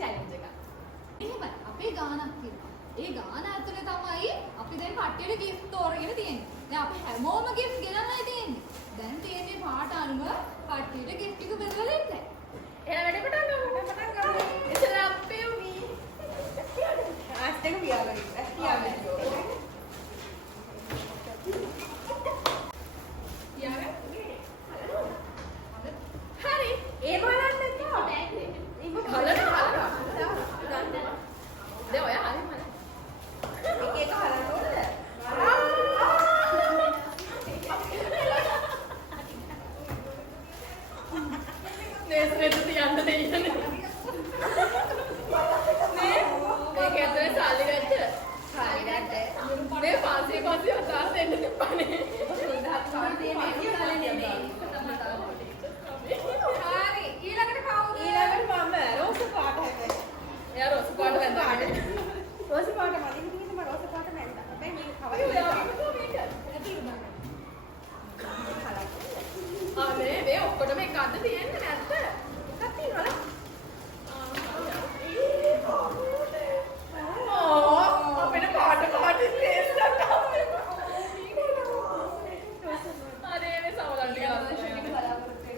challenge එකක්. එහෙමයි. අපේ ගානක් තියෙනවා. ඒ ගාන ඇතුලේ තමයි අපි දැන් කට්ටියට gift තෝරගෙන තියෙන්නේ. දැන් අපි හැමෝම gift ගෙනල්ලා තියෙන්නේ. දැන් තියෙන්නේ පාට අනුව කට්ටියට gift ටික බෙදලා දෙන්න. එහෙනම් වැඩ පටන් ගමු. ඉතලා අපේ උනි. ආස්තක පියාගෙන ඉන්න. පියාගෙන. හරි. ඒ බලන්න එපා. ඒක හලනවා. දැන් ඔයා හරි මම. එක හලන්න ඕනද? නේත් තියන්න දෙන්නේ. නේ? මේක ඇතුලේ සල්ලි ගත්ත. සල්ලි ගත්ත. මේ පාසිය අතාර දෙන්න තිබ්බනේ. සුද්ධාත් කාඩ් දෙන්නේ නේ. හරි. ඊළඟට කවුද? ඊළඟට මම රෝස පාට හැබැයි. එයා රෝස පාට වැන්දා. රෝස පාට මම ඉතින් මම රෝස පාට වැන්දා. හැබැයි මේක කවයි මේක. මේ ඔක්කොටම එක අද තියෙන්නේ නැද්ද? එකක් තියෙනවද? අපේ පාට ප්ලේස් එකක් ආවේ. අනේ මේ සමලන් ටික අරගෙන බලාපොරොත්තු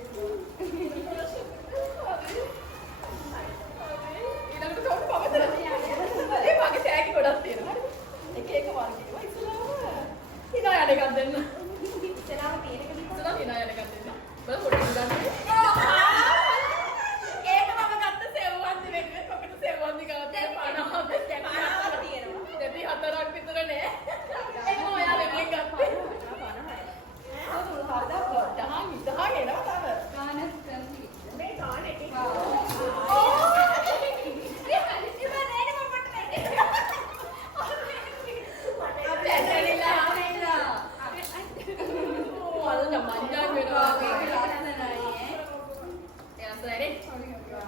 ඊළඟට තෝරන්න පවතද? ඒ වගේ තෑගි ගොඩක් තියෙනවා. එක එක වර්ගයවා ඉස්සලාම හිනා යන එකක් දෙන්න. ඉස්සලාම තියෙන එක ඉස්සලාම හිනා යන එකක් දෙන්න. බල පොඩි ගන්න. ඒක මම ගත්ත සෙව්වන්දි වෙන්නේ. ඔකට සෙව්වන්දි ගාවට 50ක් තියෙනවා. දෙපි හතරක් විතර නේ. ඒක ඔයා වෙන්නේ ගත්තේ. 50යි. ඒක හරදා දහන් එනවා තව. ගානස් කරන්නේ. මේ ගාන එකේ.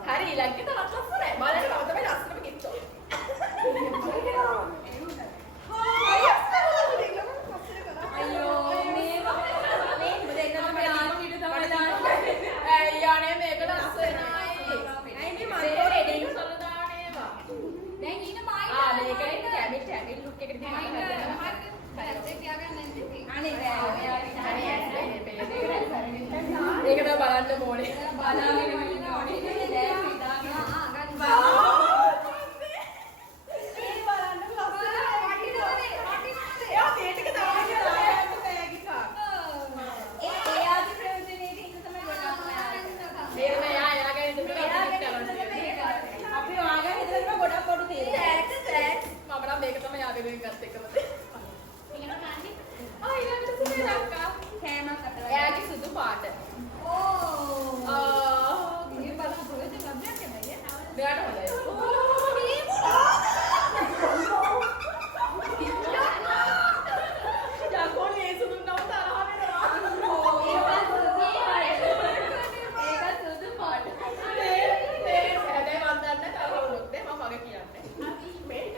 හරි ඊළඟට තවත් ලස්සනයි. බලන්න මම තමයි ලස්සනම කිව්වා. අයියෝ මේ දෙන්නම ලාස්ට් තමයි දාන්නේ. අයියානේ මේක ලස්සනයි. අයි මේ මන්තෝ රෙඩි සලදානේවා. දැන් ඊන මායි මේකේ කැමිල් ලුක් එකට තියන්න හදනවා. පැත්තේ තියාගන්න නැද්ද? අනේ බෑ. ඒක තමයි බලන්න ඕනේ. බලාගෙන ඉන්න ඕනේ. දැන් හිතාගෙන මේක තමයි ආගෙන ගත්ත එකම දේ. ඊළඟට කන්නේ. ඊළඟට සුදේ ලක්කා. කෑමක් අතලා. එයාගේ සුදු පාට. මේ බලන්න ප්‍රොජෙක්ට් එකක් ගන්නද නේද? මෙයාට හොඳයි. මේ යකෝනේ සුදු නම් තරහ වෙනවා. ඒක සුදු පාට. මේ හැබැයි මන් දන්න තරහ වුණොත් මම මගේ කියන්නේ. මේක